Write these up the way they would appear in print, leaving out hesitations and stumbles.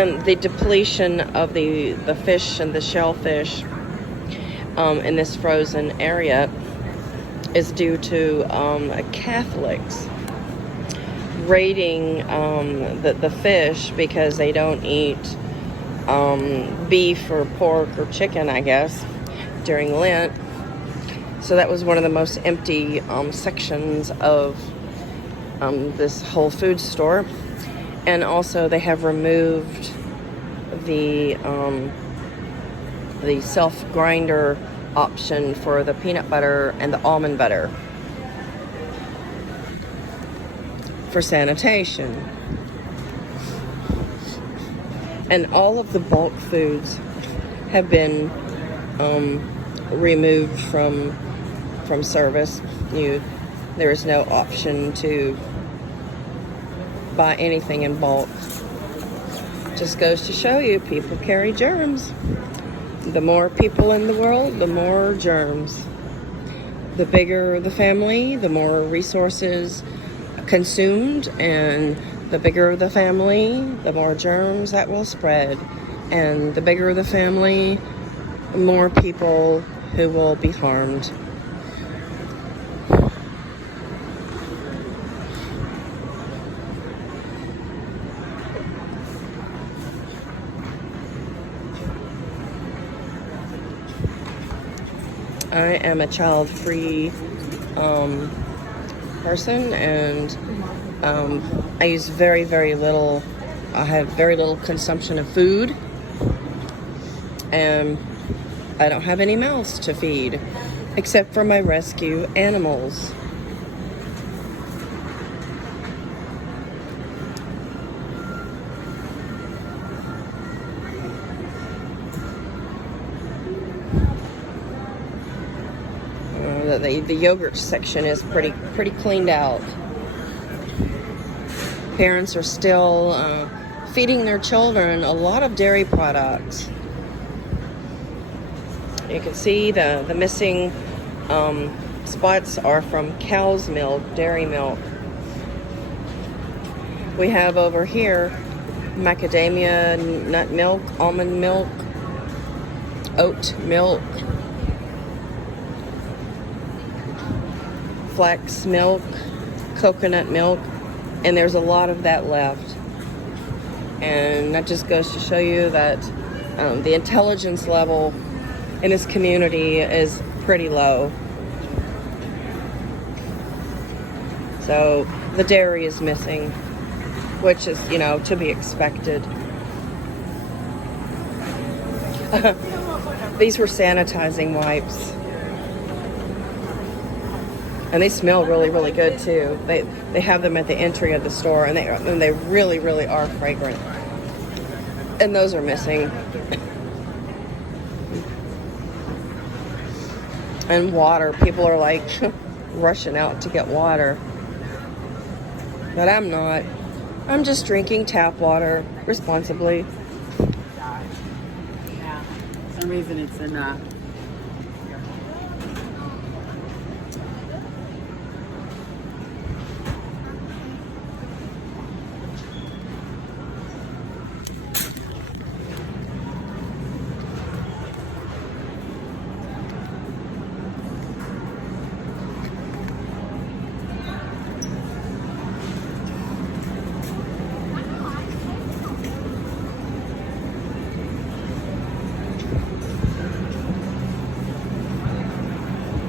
And the depletion of the fish and the shellfish in this frozen area is due to Catholics raiding the fish because they don't eat beef or pork or chicken, I guess, during Lent. So that was one of the most empty sections of this Whole Foods store. And also they have removed the self-grinder option for the peanut butter and the almond butter for sanitation. And all of the bulk foods have been removed from service. There is no option to buy anything in bulk. Just goes to show you, people carry germs. The more people in the world, the more germs. The bigger the family, the more resources consumed, and the bigger the family, the more germs that will spread. And the bigger the family, the more people who will be harmed. I am a child-free person, and I use very, very little. I have very little consumption of food, and I don't have any mouths to feed, except for my rescue animals. The yogurt section is pretty cleaned out. Parents are still feeding their children a lot of dairy products. You can see the missing spots are from cow's milk, dairy milk. We have over here macadamia nut milk, almond milk, oat milk, flax milk, coconut milk, and there's a lot of that left. And that just goes to show you that the intelligence level in this community is pretty low. So the dairy is missing, which is, to be expected. These were sanitizing wipes. And they smell really, really good too. They have them at the entry of the store, and they really, really are fragrant. And those are missing. And water. People are like rushing out to get water. But I'm not. I'm just drinking tap water responsibly. Yeah. For some reason it's in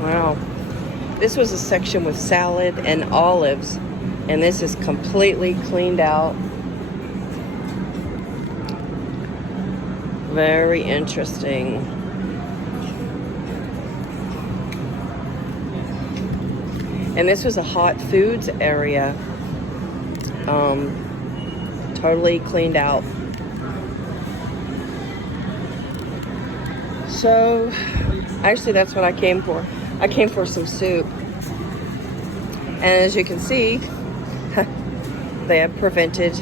Wow. This was a section with salad and olives, and this is completely cleaned out. Very interesting. And this was a hot foods area. Totally cleaned out. So, actually that's what I came for. I came for some soup. And as you can see, they have prevented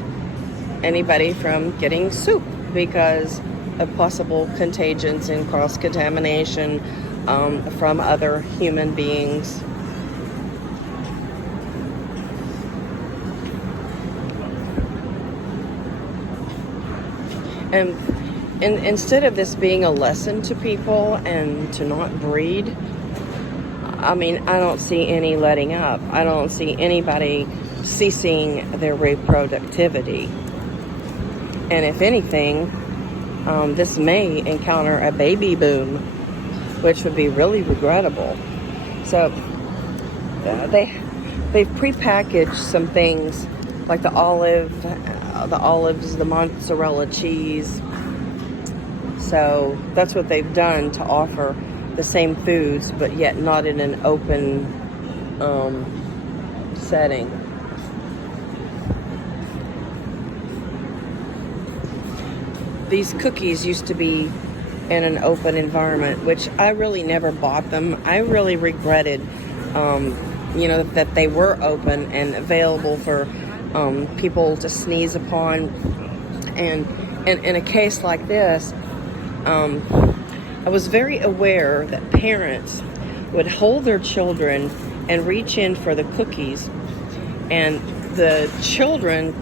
anybody from getting soup because of possible contagions and cross-contamination from other human beings. And instead of this being a lesson to people and to not breed, I mean, I don't see any letting up. I don't see anybody ceasing their reproductivity. And if anything, this may encounter a baby boom, which would be really regrettable. So they've prepackaged some things like the olives, the mozzarella cheese. So that's what they've done to offer the same foods, but yet not in an open setting. These cookies used to be in an open environment, which I really never bought them. I really regretted, that they were open and available for people to sneeze upon. And in a case like this, I was very aware that parents would hold their children and reach in for the cookies, and the children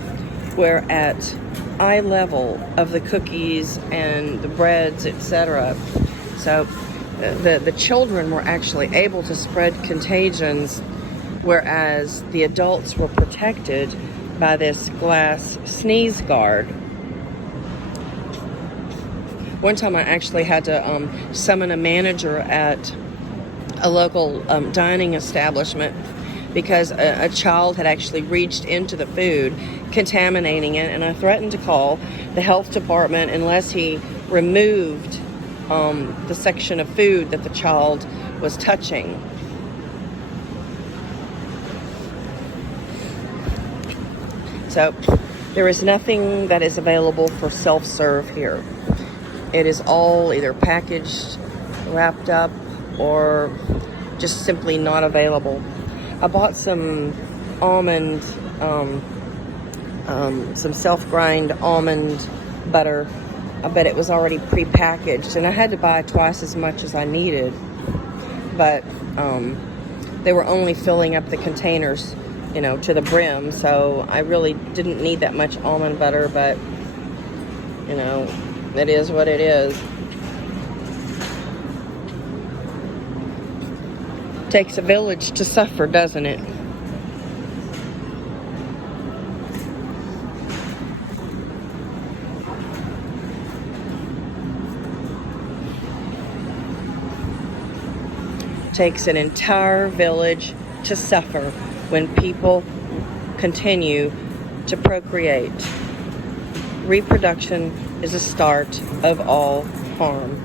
were at eye level of the cookies and the breads, etc. So the children were actually able to spread contagions, whereas the adults were protected by this glass sneeze guard. One time I actually had to summon a manager at a local dining establishment because a child had actually reached into the food, contaminating it, and I threatened to call the health department unless he removed the section of food that the child was touching. So there is nothing that is available for self-serve here. It is all either packaged, wrapped up, or just simply not available. I bought some almond, some self-grind almond butter. I bet it was already pre-packaged, and I had to buy twice as much as I needed. But they were only filling up the containers, to the brim, so I really didn't need that much almond butter, but, it is what it is. Takes a village to suffer, doesn't it? Takes an entire village to suffer when people continue to procreate. Reproduction is a start of all harm.